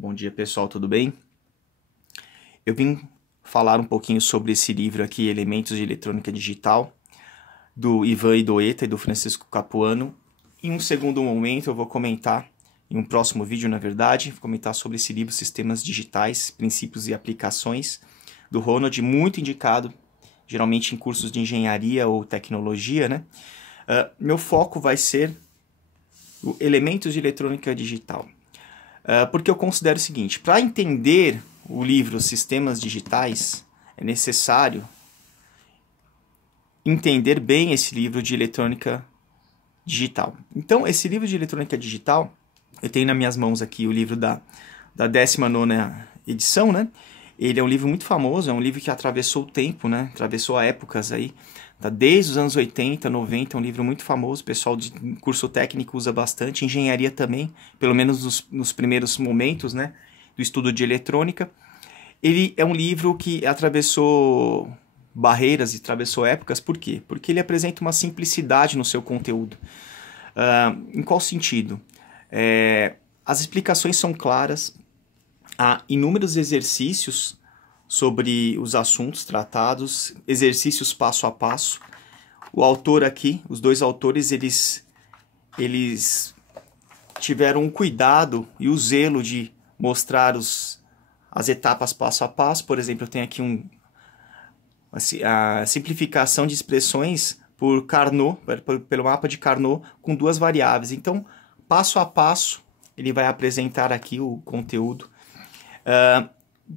Bom dia, pessoal, tudo bem? Eu vim falar um pouquinho sobre esse livro aqui, Elementos de Eletrônica Digital, do Ivan Idoeta e do Francisco Capuano. Em um segundo momento eu vou comentar, em um próximo vídeo na verdade, vou comentar sobre esse livro, Sistemas Digitais, Princípios e Aplicações, do Ronald, muito indicado, geralmente em cursos de engenharia ou tecnologia, né? Meu foco vai ser o Elementos de Eletrônica Digital. Porque eu considero o seguinte, para entender o livro Sistemas Digitais, é necessário entender bem esse livro de eletrônica digital. Então, esse livro de eletrônica digital, eu tenho nas minhas mãos aqui o livro da 19ª edição, né? Ele é um livro muito famoso, é um livro que atravessou o tempo, né? Atravessou épocas aí, tá? Desde os anos 80, 90, é um livro muito famoso, o pessoal de curso técnico usa bastante, engenharia também, pelo menos nos primeiros momentos, né? Do estudo de eletrônica. Ele é um livro que atravessou barreiras e atravessou épocas, por quê? Porque ele apresenta uma simplicidade no seu conteúdo. Em qual sentido? As explicações são claras, há inúmeros exercícios sobre os assuntos tratados, exercícios passo a passo. O autor aqui, os dois autores, eles tiveram um cuidado e o zelo de mostrar as etapas passo a passo. Por exemplo, eu tenho aqui a simplificação de expressões por Carnot, pelo mapa de Carnot, com duas variáveis. Então, passo a passo, ele vai apresentar aqui o conteúdo.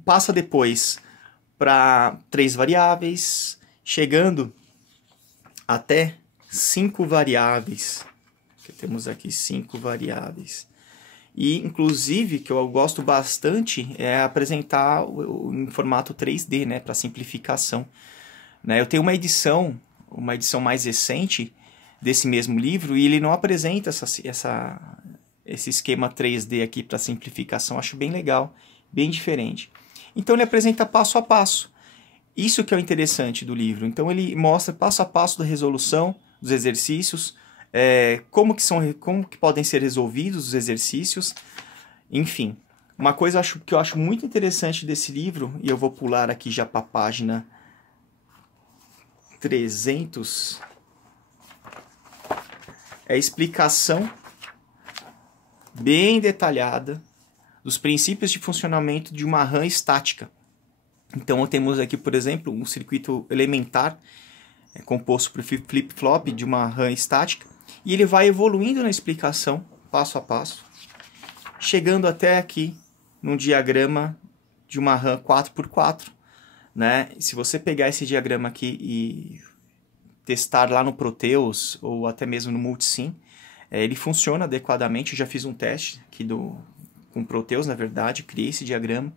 Passa depois para 3 variáveis, chegando até 5 variáveis. Temos aqui 5 variáveis. E, inclusive, que eu gosto bastante é apresentar em formato 3D, né, para simplificação. Né? Eu tenho uma edição mais recente desse mesmo livro e ele não apresenta esse esquema 3D aqui para simplificação. Acho bem legal, bem diferente. Então, ele apresenta passo a passo. Isso que é o interessante do livro. Então, ele mostra passo a passo da resolução dos exercícios, como que podem ser resolvidos os exercícios, enfim. Uma coisa que eu acho muito interessante desse livro, e eu vou pular aqui já para a página 300, é a explicação bem detalhada dos princípios de funcionamento de uma RAM estática. Então, temos aqui, por exemplo, um circuito elementar composto por flip-flop de uma RAM estática, e ele vai evoluindo na explicação, passo a passo, chegando até aqui num diagrama de uma RAM 4x4. Né? Se você pegar esse diagrama aqui e testar lá no Proteus ou até mesmo no Multisim, ele funciona adequadamente. Eu já fiz um teste aqui com Proteus, na verdade, criei esse diagrama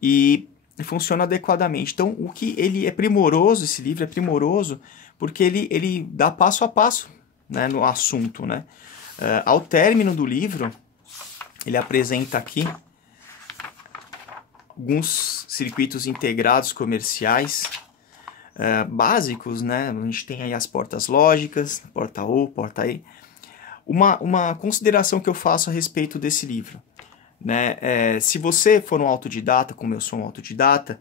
e funciona adequadamente. Então, ele é primoroso, esse livro é primoroso, porque ele dá passo a passo, né, no assunto. Né? Ao término do livro, ele apresenta aqui alguns circuitos integrados comerciais básicos, né? A gente tem aí as portas lógicas, porta O, porta E. Uma consideração que eu faço a respeito desse livro, né? Se você for um autodidata, como eu sou um autodidata,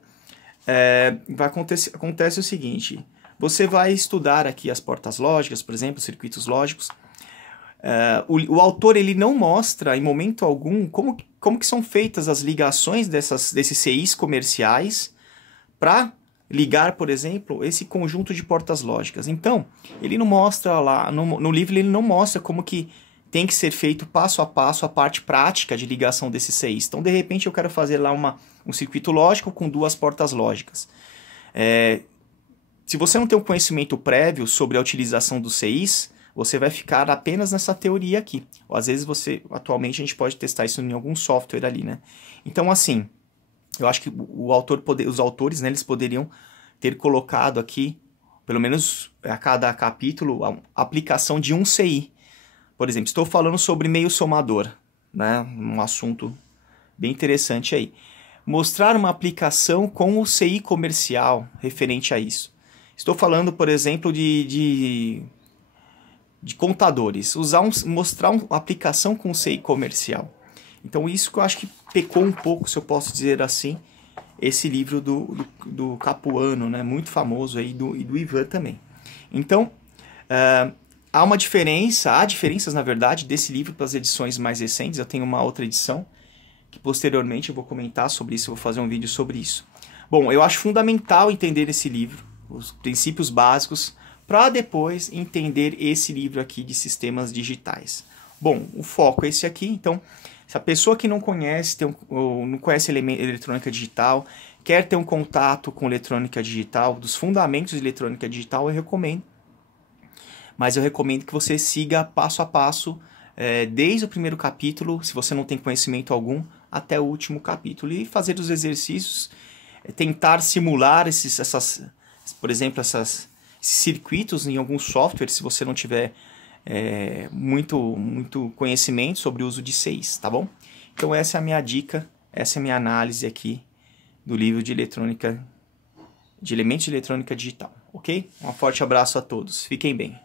acontece o seguinte: você vai estudar aqui as portas lógicas, por exemplo, circuitos lógicos. O autor ele não mostra em momento algum como que são feitas as ligações desses CIs comerciais para ligar, por exemplo, esse conjunto de portas lógicas. Então, ele não mostra lá, no livro ele não mostra como que tem que ser feito passo a passo a parte prática de ligação desses CIs. Então, de repente, eu quero fazer lá um circuito lógico com 2 portas lógicas. Se você não tem um conhecimento prévio sobre a utilização dos CIs, você vai ficar apenas nessa teoria aqui. Ou às vezes atualmente a gente pode testar isso em algum software ali, né? Então, assim, eu acho que os autores, né, eles poderiam ter colocado aqui, pelo menos a cada capítulo, a aplicação de um CI. Por exemplo, estou falando sobre meio somador, né? Um assunto bem interessante aí. Mostrar uma aplicação com o CI comercial referente a isso. Estou falando, por exemplo, de contadores. Mostrar uma aplicação com o CI comercial. Então isso que eu acho que pecou um pouco, se eu posso dizer assim, esse livro do Capuano, né? Muito famoso aí, e do Ivan também. Então, há diferenças, na verdade, desse livro para as edições mais recentes. Eu tenho uma outra edição, que posteriormente eu vou comentar sobre isso, eu vou fazer um vídeo sobre isso. Bom, eu acho fundamental entender esse livro, os princípios básicos, para depois entender esse livro aqui de sistemas digitais. Bom, o foco é esse aqui, então, se a pessoa que não conhece, não conhece eletrônica digital, quer ter um contato com eletrônica digital, dos fundamentos de eletrônica digital, eu recomendo. Mas eu recomendo que você siga passo a passo, desde o primeiro capítulo, se você não tem conhecimento algum, até o último capítulo. E fazer os exercícios, tentar simular por exemplo, esses circuitos em algum software, se você não tiver muito conhecimento sobre o uso de CIs, tá bom? Então essa é a minha dica, essa é a minha análise aqui do livro de elementos de eletrônica digital, ok? Um forte abraço a todos, fiquem bem.